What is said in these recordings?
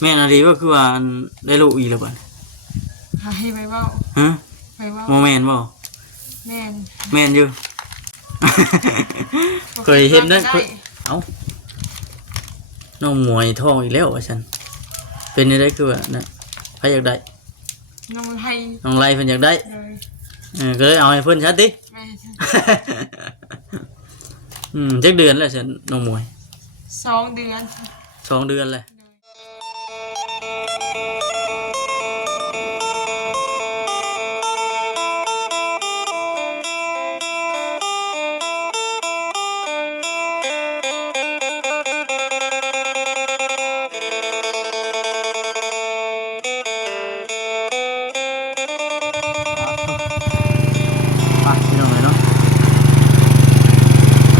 แม่นาดีก็คือว่าได้ลูกอีกแล้วบ่ให้ไปเว้าฮะไปเว้าโมแม่นบ่แม่นแม่นอยู่ เคยเห็นได้เอ้าน้องมวยท้องอีกแล้วว่าซั่นเป็นได้คือว่าน่ะใครอยากได้น้องไล่เพิ่นอยากได้ก็เลยเอาให้เพิ่นซะติแม่จักเดือนแล้วซั่นน้องมวย2 เดือน2 เดือนเลย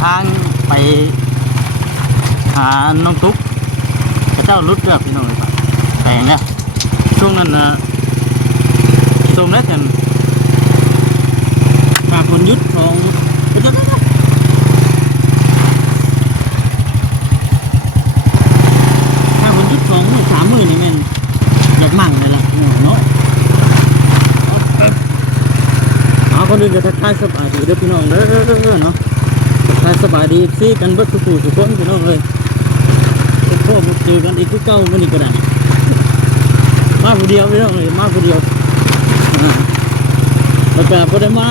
ทางไปหาน้องตุ๊กพระเจ้ารุดเกือบพี่น้องเลยแต่เนี่ยช่วงนั้นนะชมแล้วกันฝากคนยุดของพระเจ้าถ้าคนยุดของ30,000นี่แม่นอยากมั่งเลยล่ะเนาะเอาคนอื่นจะทักทายสบายดีเด้อพี่น้องเด้อเนาะสบายดีสิกันเบิดทุกคนพี่น้องเลยเป็นพ่อมาเจอกันอีกทุกเก้าวันนี้ก็ได้มาผู้เดียวพี่น้องเลยมาผู้เดียวแล้วก็พอได้มา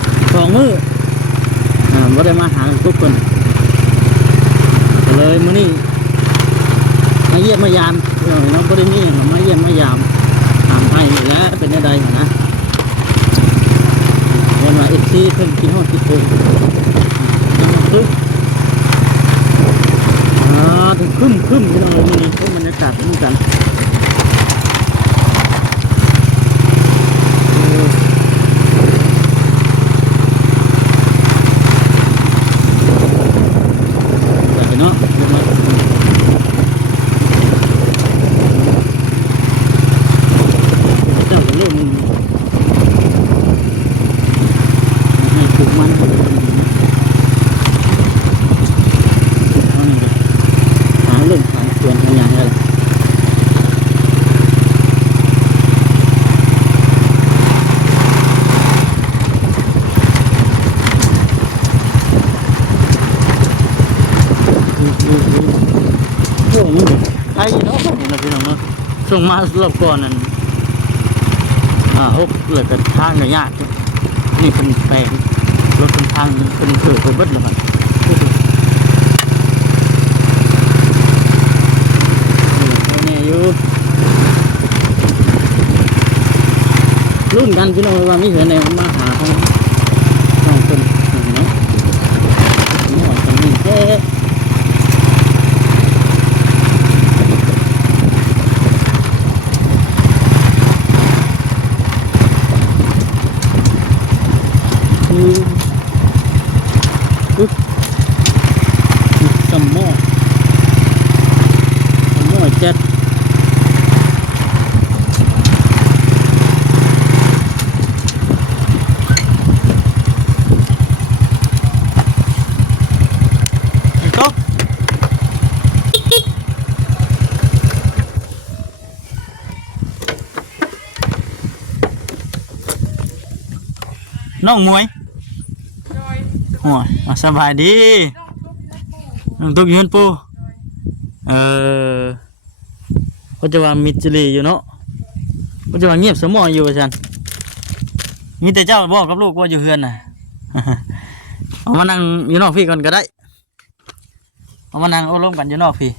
2 มื้อพอได้มาหาทุกคนเลยมื้อนี้มาเยี่ยมมายามพี่น้องน้องพอได้มีมาเยี่ยมมายามถามไทยแล้วเป็นอะไรนะวันว่าอีกทีเพิ่งกินห้องกินโป่งถึงขึ้นที่เราเลยนี่พวกบรรยากาศเหมือนกันแต่เนาะเจ้าก็เริ่มให้ปลูกมันเรื่องของสวนทางอย่างไรโอ้มันใช่เนาะเห็นแล้วพี่น้องเนาะส่งมารอบก่อนนั่นเหลือกันทางก็ยากนี่เป็นแปลงรถเป็นทางเป็นเถื่อนเบิดเลยมันรุ่นกันพี่น้องว่ามีเหือแนวมาหาของคนเนาะนี่ว่าคนนี้แค่สมอเจ็ดน้องมวยโอ้ยสบายดีน้องตุ๊กยืนปูก็จะว่ามิดจิลีอยู่เนาะก็จะว่าเงียบสมองอยู่ฉันมีแต่เจ้าบอกกับลูกว่าอยู่เฮือนน่ะ เอามานั่งอยู่นอกพี่ก่อนก็ได้เอามานั่งโอ้ล้มกันอยู่นอกพี่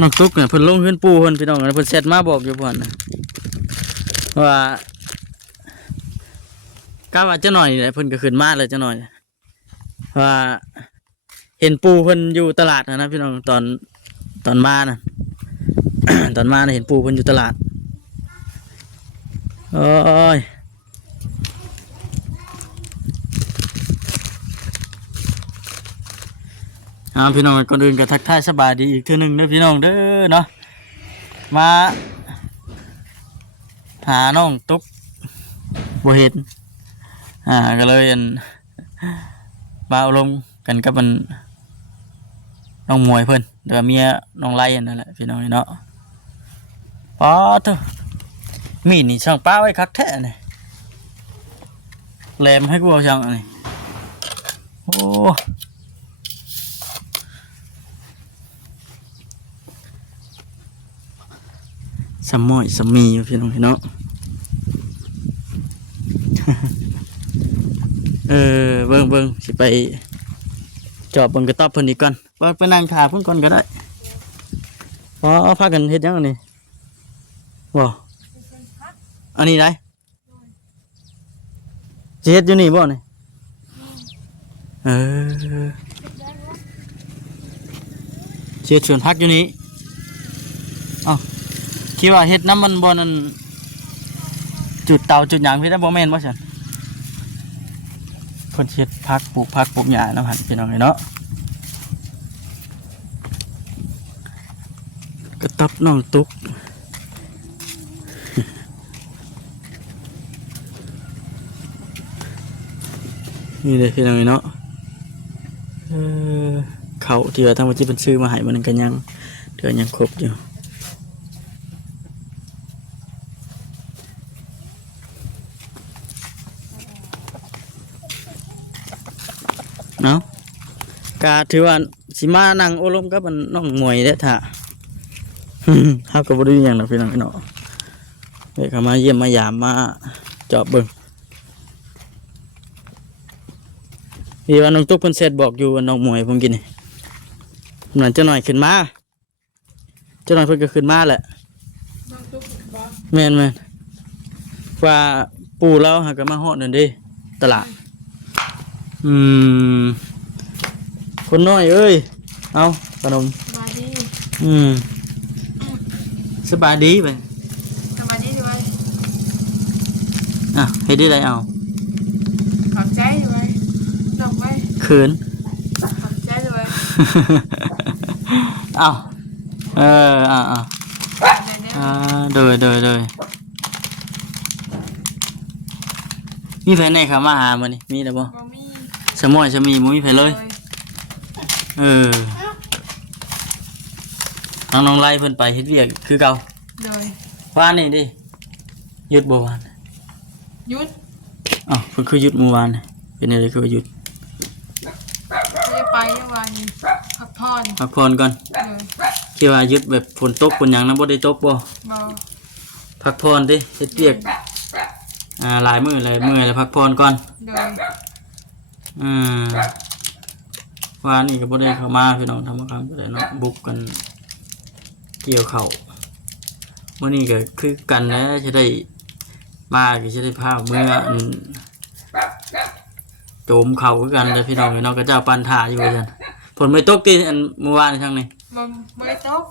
น้องตุ๊กเนี่ยเพิ่นลงเฮือนปูเพิ่นพี่น้องเพิ่นเสร็จมาบอกอยู่เพิ่นว่าก้าวว่าจะหน่อยเลยเพิ่นก็ขึ้นมาเลยจะหน่อยว่าเห็นปูเพิ่นอยู่ตลาดนะพี่น้องตอนมานะ ตอนมาเห็นปูเพิ่นอยู่ตลาดโอ้ยพี่น้องก่อนอื่นก็ทักทายสบายดีอีกทีหนึ่งเด้อพี่น้องเด้อเนาะมาหาน้องตุ๊กบ่เห็นก็เลยมาเอาลงกันกับมันน้องมวยเพิ่น เดี๋ยวเมียน้องไล่นั่นแหละพี่น้องเนาะป๊อดเถอะมีดนี่ช่างป้าไว้คักแท้นี่แหลมให้กูเอาช่างอันนี้โอ้สมอยสมีอยู่พี่น้องเนาะ เบิ่งสิไปจอบเบิ่งกระต๊อบเพิ่นอีกก่อนไปนั่งถ่าเพิ่นก่อนก็ได้อ๋อพากันเฮ็ดหยังอันนี้บ่อันนี้ได้สิเฮ็ดอยู่นี่บ่นี่สิเฮ็ดสวนผักอยู่นี่อ้าวคิดว่าเฮ็ดน้ำมันบ่นั่นจุดเตาจุดหยังพี่ได้บ่แม่นบ่ซั่นเพิ่นเฮ็ดผักปลูกผักปลูกหญ้านํหั่นพี่น้องเนาะกระต๊อบน้องตุ๊กนี่เลยพี่น้องเนาะเขาที่ว่าทางวัดที่เป็นซื้อมาให้มันก็ยังเดือนยังครบอยู่เนาะกาถือว่าสิมานั่งโอลมกับมันน้องมวยเด้อท่า เฮาก็บ่ได้หยังดอกพี่น้องเนาะเด็กเข้ามาเยี่ยมมายามมาเจาะเบิ่งอีว่าน้องตุ๊กเพิ่นเสร็จบอกอยู่ว่าน้องมวยผมกินนี่เหมือนเจ้าหน่อยขึ้นมาเจ้าหน่อยเพิ่นก็ขึ้นมาแหละ น้องตุ๊กบ่ แม่นว่าปู่เราหาก็มาฮอดนั่นเด้ตลาดคนน้อยเอ้ยเอาขนม สบายดี สบายดีไป สบายดีด้วย อ่ะเฮ็ดได้ไรเอา ขอบใจด้วยดอกไว้ เขิน ขอบใจด้วย เอาเอา เดี๋ยว โดยมีแผนไหนครับมาหามานี่มีแล้วบ่ บ่มี สมอยสมีบ่มีแผนเลยน้องไล่เพิ่นไปเฮ็ดเวียกคือเก่า โดย ว่านนี่ดิหยุดบ่วาน หยุด อ้าวเพิ่นคือหยุดเมื่อวานนี่เป็นอะไรคือว่าหยุด ไม่ไปเมื่อวานนี้พักผ่อน พักผ่อนก่อน โดย คิดว่าหยุดแบบฝนตกฝนหยังนำบ่ได้ตกบ่ บ่ พักผ่อนดิเฮ็ดเวียกหลายมื้อแล้วพักผ่อนก่อน โดย วานนี่ก็บ่ได้เข้ามาพี่น้องทำครับก็ได้เนาะบุกกันเกี่ยวเข่าวันนี้ก็คือกันแล้วจะได้มาก็จะได้พาเมื่อโจมเข่าคือกันเลยพี่น้องพี่น้องก็เจ้าปันถ่าอยู่กันผลไม่ตกที่อันเมื่อวานทั้งนี้ บ่ได้ตก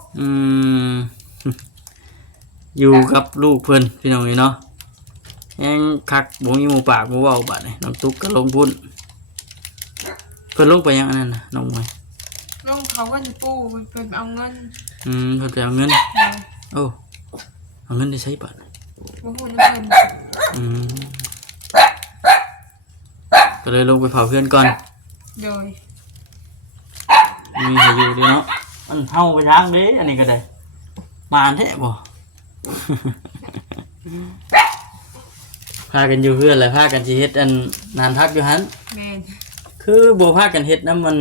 อยู่กับลูกเพิ่นพี่น้องนี่เนาะยังคักบ่มีหมู่ปากบ่เว้าบัดนี่น้องตุ๊กก็ลงพุ่นเพิ่นลงไปยังอันนั้นน่ะน้องมวย น้องเขาก็จะปูเพิ่นเอาเงิน เพิ่นไปเอาเงิน โดย โอ้เอาเงินได้ใช้บัด บ่ฮู้นำเพิ่น ก็เลยลงไปเผาเพื่อนก่อน โดย มีใครอยู่ดีเนาะมันเท่าไปทางเด้อันนี้ก็ได้มาอันแท้บ่ พากันอยู่เพื่อนเลยพากันสิเฮ็ดอันนานพักอยู่หัน แม่น คือบ่พากันเฮ็ดน้ำมัน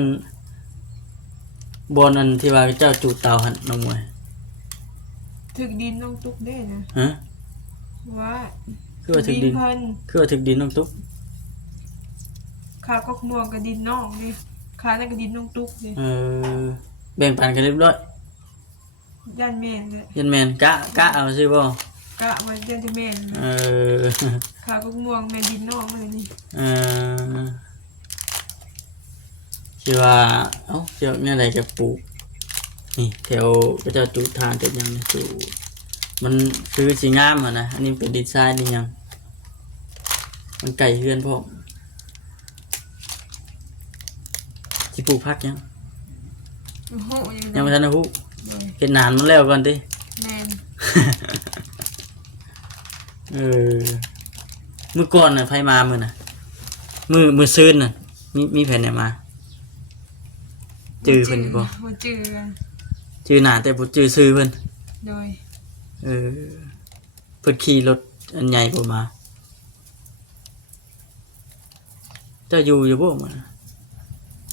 บอนอันที่ว่าเจ้าจูดเตาหันน้องมวย ถึกดินน้องตุ๊กได้นะ ฮะ ว่า คือว่าถึกดิน เพิ่น คือว่าถึกดินน้องตุ๊ก ขาก็ม่วงกับดินน้องนี่ขานั่นก็ดินน้องตุ๊กนี่ แบ่งปันกันเรียบร้อย ย่านแม่นเลย ยันแม่นกะเอาซิบ่ กะว่าย่านจะแม่นนะ ขาก็ม่วงแม่นดินน้องเลยนี่ ชื่อว่าเอ้าเจ้าเนี่ยอะไรจะปลูกนี่แถวก็จะจูดทานเป็นยังจูดมันคือสีงามอ่ะนะอันนี้เป็นดินทรายนี่ยังมันไก่เฮือนพ่อสิปลูกพักยัง โอ้โห ยังไม่ทันนะฮู้ เลย เห็นนานมันแล้วก่อนดิ แม่น มื้อก่อนน่ะไผมามื้อน่ะมื้อซื่นน่ะมีแผนไหนมาจื้อเพิ่นอยู่บ่ บ่จื้อกัน ชื่อหน้าแต่บ่ชื่อชื่อเพิ่น โดย เออเพิ่นขี่รถอันใหญ่บ่มาเจ้าอยู่บ่มา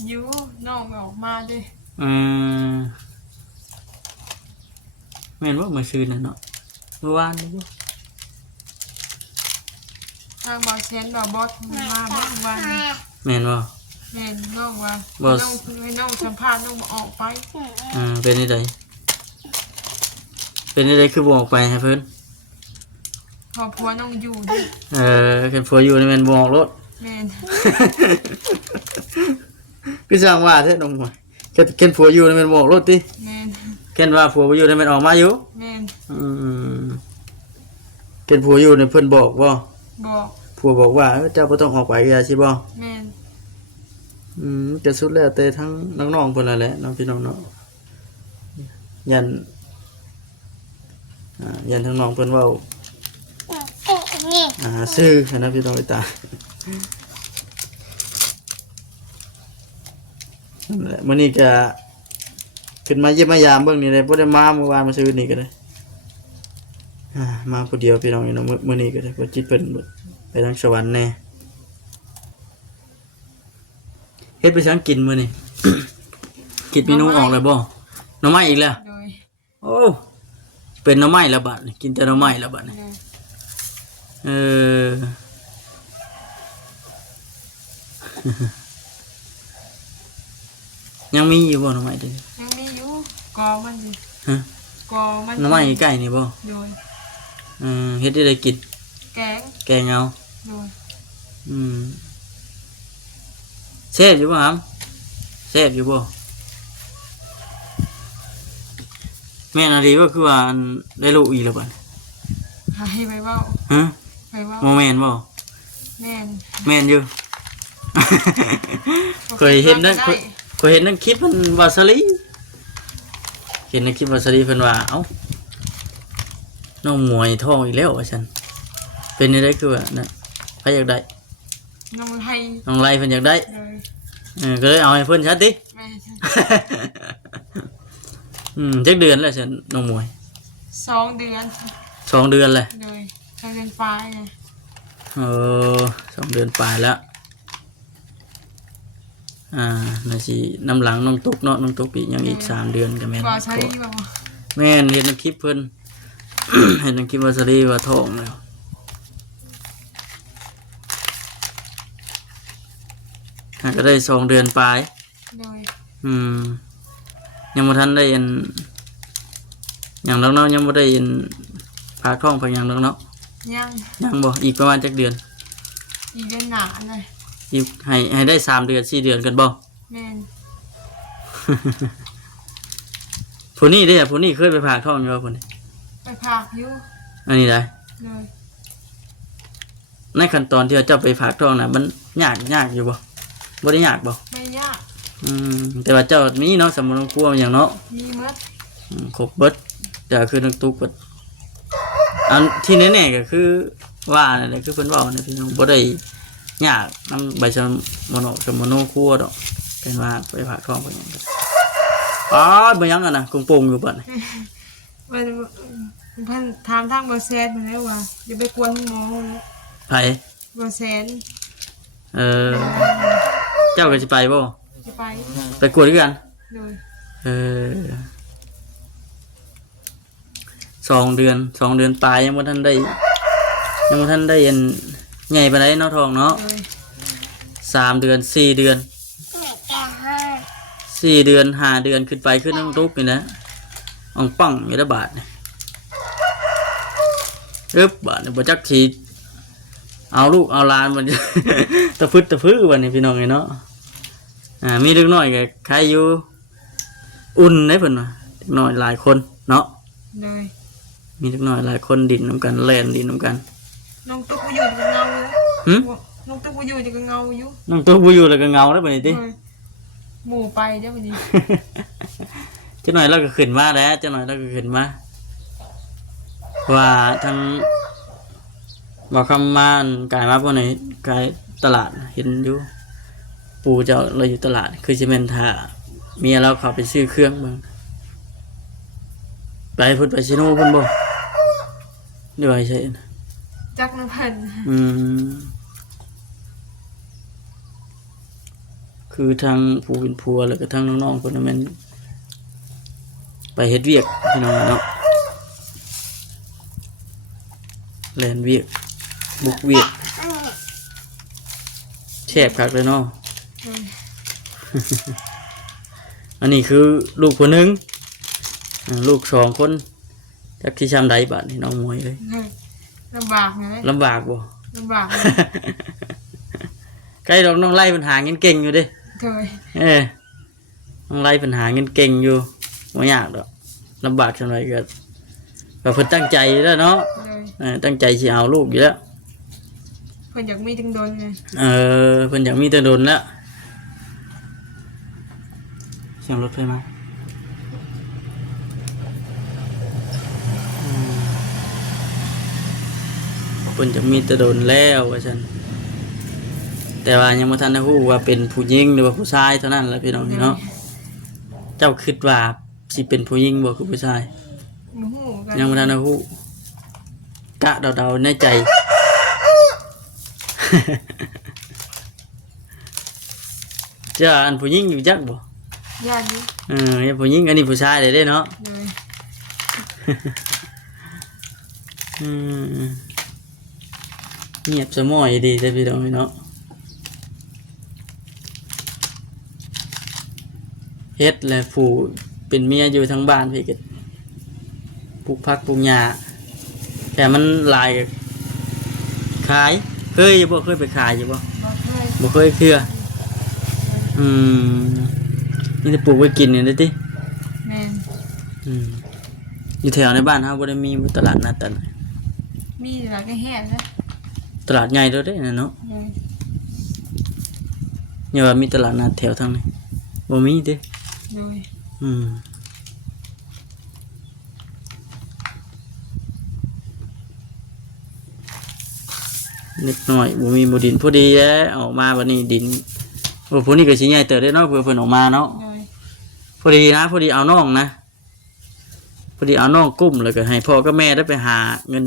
อยู่น้องออกมาเด้ อืมแม่นบ่มาซื้อนั่นเนาะเมื่อวานนี่บ่ ทางบ่าวเซนบ่าวบอสมาบ้างวัน แม่นบ่ แม่นน้องว่า บอส น้องให้น้องสัมภาษณ์น้องบ่ออกไป เป็นจังไดเป็นจังไดคือบ่ออกไปให้เพิ่น ครอบครัวน้องอยู่เด้ คันผัวอยู่นี่แม่นบ่ออกรถ แม่น คือสร้างว่าแท้น้องหมวยเคนผัวอยู่นี่แม่นบ่ออกรถติ แม่น เคนว่าผัวบ่อยู่นี่แม่นออกมาอยู่ แม่น เคนผัวอยู่นี่เพิ่นบอกบ่ บอก ผัวบอกว่าเจ้าบ่ต้องออกไปก็ได้สิบ่ แม่น จะสุดแล้วแต่ทั้งน้องๆเพิ่นนั่นแหละน้องพี่น้องเนาะยันยันทั้งน้องเพิ่นเว้าซื้อนะพี่น้องไอ้ตานั่นแหละมื้อนี้ก็ขึ้นมาเยี่ยมมายามเบิ่งนี่เลยบ่ได้มาเมื่อวานมาซื้อนี่ก็ได้มาผู้เดียวพี่น้องนี่เนาะมื้อนี้ก็ได้บ่จิตเพิ่นไปทางสวรรค์แน่เฮ็ดไปสังกินมื้อนี้ คิดเมนูออกเลยบ่หน่อไม้อีกแล้ว โดย โอ้เป็นหน่อไม้แล้วบัดนี่กินแต่หน่อไม้แล้วบัดนี่ โดย เออ ยังมีอยู่บ่หน่อไม้เด้อ ยังมีอยู่กอมันอยู่ ฮะ กอมัน หน่อไม้ใกล้นี่บ่ โดย เฮ็ดได้กิน แกง แกงเอา โดย แซ่บอยู่บ่ครับแซ่บอยู่บ่แม่นอะดีก็คือว่าอันได้ลูกอีกแล้วบัด ให้ไปเว้า ฮะ ไปเว้า บ่แม่นบ่ แม่น แม่นอยู่ เคยเห็นนะเคยเห็นในคลิปมันวาซาลีเห็นในคลิปวาซาลีเพิ่นว่าเอ้าน้องหมวยท้องอีกแล้วว่าซั่นเป็นจังได๋คือว่านั่นใครอยากได้ น้องให้ น้องไล่เพิ่นอยากได้ เลย ก็เลยเอาให้เพิ่นชัดติ แม่น จักเดือนแล้วซั่นน้องหมวย 2 เดือน 2 เดือนแล้ว เลย2 เดือนปลายเลย เออ2 เดือนปลายแล้วน่าสิน้ำหลังน้องตุกเนาะน้องตุกอีกยังอีก3 เดือนก็แม่น บ่ใช่บ่ แม่นเห็นในคลิปเพิ่น เห็นในคลิปวาซาลีว่าท้องแล้วก็ได้2 เดือนปลาย เลย ยังบ่ทันได้อันอย่างน้องเนาะยังบ่ได้อันพาท้องไปอย่างน้องเนาะ ยัง ยังบ่อีกประมาณจักเดือน อีกเดือนหนาเลย อีกให้ได้3 เดือน4 เดือนกันบ่ แม่น ผู้นี้เด้อผู้นี้เคยไปพาท้องอยู่บ่ผู้นี้ ไปพักอยู่ อันนี้ได้ เลย ในขั้นตอนที่เจ้าไปพาท้องน่ะมันยากอยู่บ่บ่ได้ยากบ่ ไม่ยาก แต่ว่าเจ้ามีเนาะสมุนครัวอย่างเนาะ มีหมด ครบเบิดแต่คือนักตุกเบิดอันที่แน่ๆก็คือว่านั่นแหละคือเพิ่นเว้านะพี่น้องบ่ได้ยากนำใบสมุนครัวดอกเป็นว่าไปผ่าท้องไปหยังบ่ยังนะกงโป่งอยู่บัดนี้ วันเพิ่นถามทางบ่แซนเพิ่นเลยว่าอย่าไปกวนหมอเลย ไผ บ่แซน เออเจ้าก็สิไปบ่ จะไป ไปกวดด้วยกัน เลย เออ2 เดือนปลายยังบ่ทันได้อันใหญ่ปานใดเนาะท้องเนาะ เลย 3 เดือน4 เดือน4 เดือน5 เดือนขึ้นไปขึ้นน้ำตุกนี่นะอ่องปังอยู่ละบาทนี่บาทนี่บ่จักสิเอาลูกเอาหลานมัน ตะพึดวันนี้พี่น้องไงเนาะมีเล็กน้อยก็ใครอยู่อุ่นได้เพิ่นว่าเล็กน้อยหลายคนเนาะ เลย มีเล็กน้อยหลายคนดินน้ำกันแล่นดินน้ำกัน น้องตุ๊กบ่อยู่จะเงาอยู่ หึ น้องตุ๊กบ่อยู่จะเงาอยู่ น้องตุ๊กบ่อยู่แล้วก็เงาได้บัดนี้ติ เลยหมู่ไปเด้อบัดนี้ จักหน่อยเราก็ขึ้นมาแล้วจักหน่อยเราก็ขึ้นมาว่าทางบอกคำมาอันกายมาพวกไหนกายตลาดเห็นอยู่ปู่เจ้าเราอยู่ตลาดคือสิแม่นถ้าเมียเราเข้าไปซื้อเครื่องเบิ่ง ไปพุ่นไปซิโนพุ่นบ่เดี๋ยวไปใช่ จักน้ำเพิ่น อืมคือทางผู้เป็นผัวแล้วก็ทางน้องๆคนนั้นแม่นไปเฮ็ดเวียกพี่น้องเนาะแล่นเวียกบุกเวียกแซ่บคักเลยเนาะ โดย อันนี้คือลูกคนหนึงลูก2คนจักที่ชำใดบัดนี่น้องมวยเอ้ย ลำบากเลย ลำบากบ่ ลำบากเลย ใกล้ดอกน้องไล่ปัญหาเงินเก่งอยู่เด้ โดย น้องไล่ปัญหาเงินเก่งอยู่บ่ยากดอกลำบากจังไดก็เพิ่นตั้งใจแล้วเนาะ โดย ตั้งใจสิเอาลูกอยู่แล้ว เพิ่นอยากมีถึงโดนไง เพิ่นอยากมีแต่โดนแล้วเสียงรถไฟมาเพิ่นอยากมีแต่โดนแล้วว่าซั่นแต่ว่ายังบ่ทันได้ฮู้ว่าเป็นผู้หญิงหรือว่าผู้ชายเท่านั้นแหละพี่น้องเนาะเจ้าคิดว่าสิเป็นผู้หญิงบ่คือผู้ชาย บ่ฮู้กัน ยังบ่ทันได้ฮู้กะเดาๆในใจ เจ้าอันผู้หญิงอยู่จักบ่ ญาติอยู่ อันผู้หญิงอันนี้ผู้ชายได้เนาะ โดย เงียบสมอยดีแต่พี่น้องเนาะเฮ็ดและผู้เป็นเมียอยู่ทั้งบ้านพี่ก็ปลูกผักปลูกหญ้าแต่มันหลายก็ขายเคยอยู่บ่เคยไปขายอยู่บ่ บ่เคยบ่เคยเทื่อนี่จะปลูกไว้กินนี่ได้ติ แม่น อยู่แถวในบ้านเฮาบ่ได้มีตลาดนัดตลาด มีหลายก็แห่นะ ตลาดใหญ่เด้อเด้เนาะ โดย อย่าว่ามีตลาดนัดแถวทางนี้บ่มีเด้ โดย เล็กน้อยบ่มีบ่ดินพอดีแล้ออกมาบัดนี้ดินโอ้พวกนี้ก็สิใหญ่เติบได้เนาะเพื่อเพิ่นออกมาเนาะ โดย พอดีนะพอดีเอาน้องนะพอดีเอาน้องกุ้มแล้วก็ให้พ่อกับแม่ได้ไปหาเงิน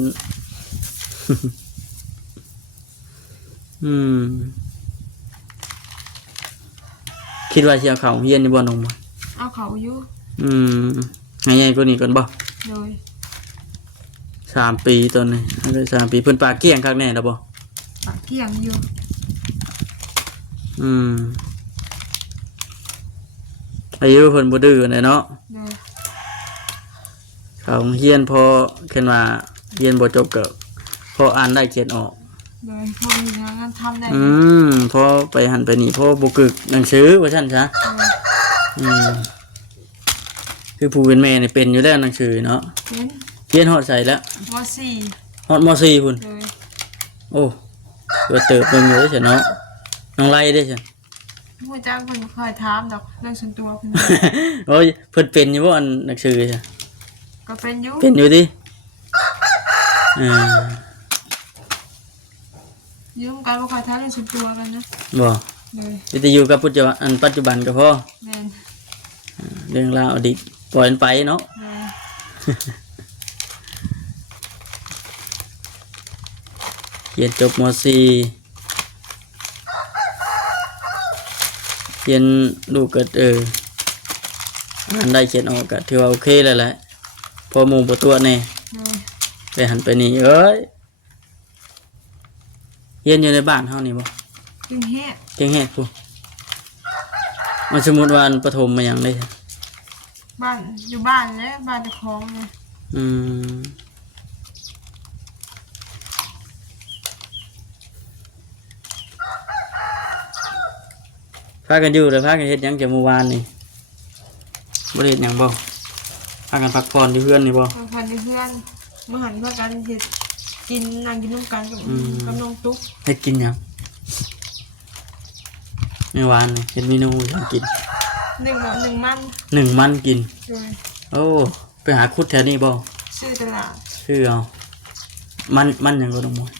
คิดว่าสิเอาเข้าเรียนอยู่บ่น้องบ่ เอาเขาอยู่ ให้ใหญ่กว่านี้ก่อนบ่ โดย 3 ปีตอนนี้มันก็3 ปีเพิ่นปากเกี้ยงคักแน่แล้วบ่ ปากเกี่ยงอยู่ อายุเพิ่นบ่ดื้อเลยเนาะ โดย เขาเรียนพอเขียนว่าเรียนบ่จบก็พออ่านได้เขียนออก โดยพอมีงานทำได้ พอไปหันไปนี่พอบ่กึกหนังสือว่าซั่นซะ โดย คือผู้เป็นแม่นี่เป็นอยู่แล้วหนังสือเนาะ เป็น เรียนฮอดใส่แล้ว ม ฮอดม .4 พุ่น .4 โดย โอ้เปิดเติบเบิ่งอยู่เด้อซั่นเนาะน้องไล่เด้อซั่น ผู้จ้างเพิ่นบ่ค่อยถามดอกเรื่องส่วนตัวเพิ่น โอ้ยเพิ่นเป็นอยู่บ่อันหนังสือซั่น ก็เป็นอยู่ เป็นอยู่ติเออ ยืมกันบ่ค่อยถามเรื่องส่วนตัวกันนะ บ่ โดย สิจะอยู่กับปัจจุบันก็พอ แม่น เรื่องราวอดีตปล่อยมันไปเนาะ โดย เรียนจบม .4 เรียนลูกก็อ่านได้เขียนออกก็ถือว่าโอเคแล้วแหละพอหมู่บ่ตัวแน่ โดย ไปหันไปนี่เอ้ยเรียนอยู่ในบ้านเฮานี่บ่ จึงแฮะ เก่งแฮดพุมันสมมุติว่าอันประถมมาหยังได้ บ้านอยู่บ้านแล้วบ้านเจ้าของเลย พากันอยู่แล้วพากันเฮ็ดหยังจากเมื่อวานนี่บ่ได้เฮ็ดหยังบ่พากันพักผ่อนอยู่เพื่อนนี่บ่ บางพันเพื่อนเมื่อหันเพื่อกันเฮ็ดกินนั่งกินน้ำกันกับน้องตุ๊ก เฮ็ดกินหยังเมื่อวานนี่เฮ็ดเมนูหยังกิน หนึ่งมัน 1 มันกิน โดย โอ้ไปหาคุดแถวนี้บ่ ซื้อตลาด ชื่อเอามันหยังก็ต้องมวย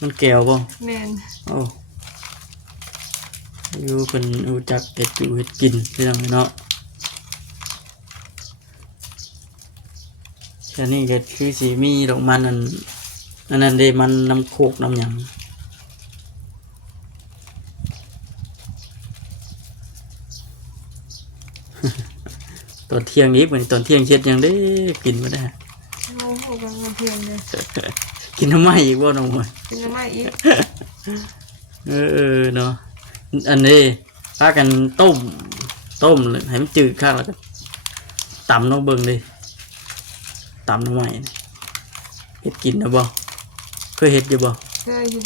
มันแก้วบ่ แมน โอ้อยู่เพิ่นรู้จักเฮ็ดอยู่เฮ็ดกินพี่น้องเนาะ แต่นี่ก็คือสีมีดอกมันอันนั้นเด้มันน้ำโคกน้ำหยังตอนเที่ยงนี้เหมือนตอนเที่ยงเช็ดยังได้กินมาได้ โอ้โหกันมาเพียงเลย กินทำไมอีกว่าน้องมวย กินยังไม่อีก เนาะอันนี้พากันต้มเลยให้มันจืดข้างแล้วก็ตำน้องเบิ่งเลยตำทำไมเห็ดกินนะบ่เคยเห็ดอยู่บ่ เคยอยู่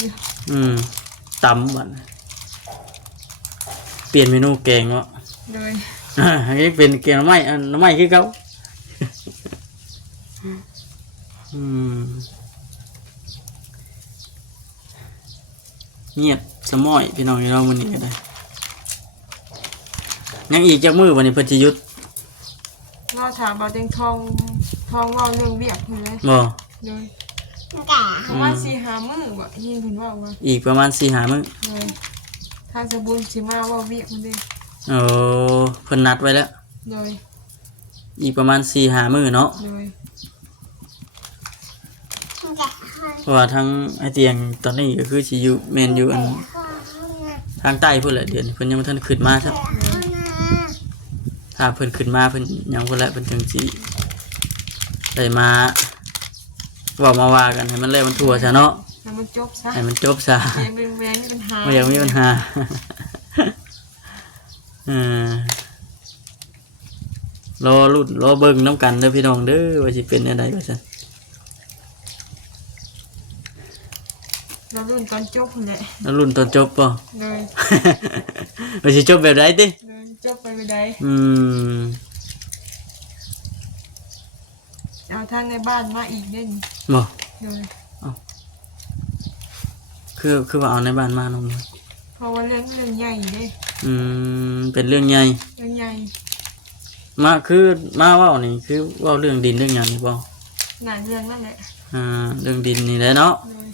ตำบัดเปลี่ยนเมนูแกงวะ เลย อันนี้เป็นแกงน้ำไม้น้ำไม้คือเขาเงียบสมอยพี่น้องเราวันนี้ก็ได้ยังอีกจากมือวันนี้เพิ่นสิหยุด เราถามบาเต็งทองว่าเรื่องเวียกเลย บ่ เลยเพราะว่า4-5 มื้อบ่ยินเพิ่นว่าว่า อีกประมาณ4-5มื้อ เลยทางสบุญสิมาว่าเวียกมันเด้ โอ้เพิ่นนัดไว้แล้ว เลย อีกประมาณ4-5มื้อเนาะ เลย เพราะว่าทั้งไอเตียงตอนนี้ก็คือสิอยู่แม่นอยู่อันทางใต้พุ่นแหละเดือนเพิ่นยังบ่ทันขึ้นมาครับถ้าเพิ่นขึ้นมาเพิ่นยังพุ่นแหละเพิ่นจังสิได้มาเว้ามาว่ากันให้มันแล้วมันทั่วซะเนาะ ให้มันจบซะ ให้มันจบซะ เรียนแรงๆมีปัญหา ไม่อยากมีปัญหา รอรุ่นรอเบิ่งน้ำกันเด้อพี่น้องเด้อว่าสิเป็นอะไรว่าซั่น เรารุ่นตอนจบนั่นแหละ แล้วรุ่นตอนจบป่ะ เลย ว่าสิจบแบบไรติ เลยจบไปไม่ได้ เอาทางในบ้านมาอีกเด่น บ่ เลย คือว่าเอาในบ้านมาน้อง เพราะว่าเรื่องใหญ่เด้ เป็นเรื่องใหญ่ เรื่องใหญ่ มาคือมาเว้านี่คือเว้าเรื่องดินเรื่องหยังนี่บ่ หนาเรื่องนั่นแหละ เรื่องดินนี่แหละเนาะ เลย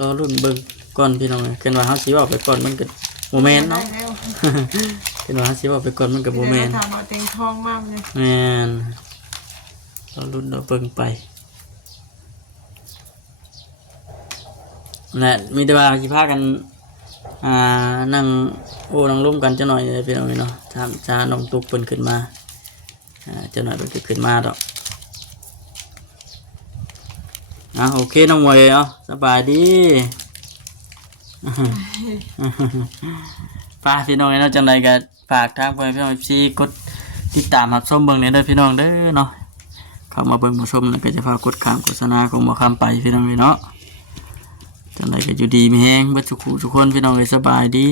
รอรุ่นเบิ่งก่อนพี่น้องเกินว่าเฮาสิเว้าไปก่อนมันก็บ่แม่นเนาะ ได้แล้ว เกินว่าเฮาสิเว้าไปก่อนมันก็บ่แม่น ถามเอาเต็งทองมากเลย แม่นเราลุ้นเราเบิ่งไปและมีแต่ว่าสิพากันนั่งโอ้นั่งร่วมกันจะหน่อยเลยพี่น้องเนาะถามจ้าน้องตุ๊กเพิ่นขึ้นมาจะหน่อยเพิ่นจะขึ้นมาดอกโอเคน้องมวยเนาะสบายดี ฝากพี่น้องเนาะจังไรก็ฝากทางไปพี่น้องซีกดติดตามรับชมเบิ่งเนี่ยเด้อพี่น้องเด้อเนาะเข้ามาเบิ่งมาชมแล้วก็จะพากดข้ามโฆษณาของบ่ข้ามไปพี่น้องเนาะจังไรก็อยู่ดีมีแฮงเบิดทุกคนพี่น้องสบายดี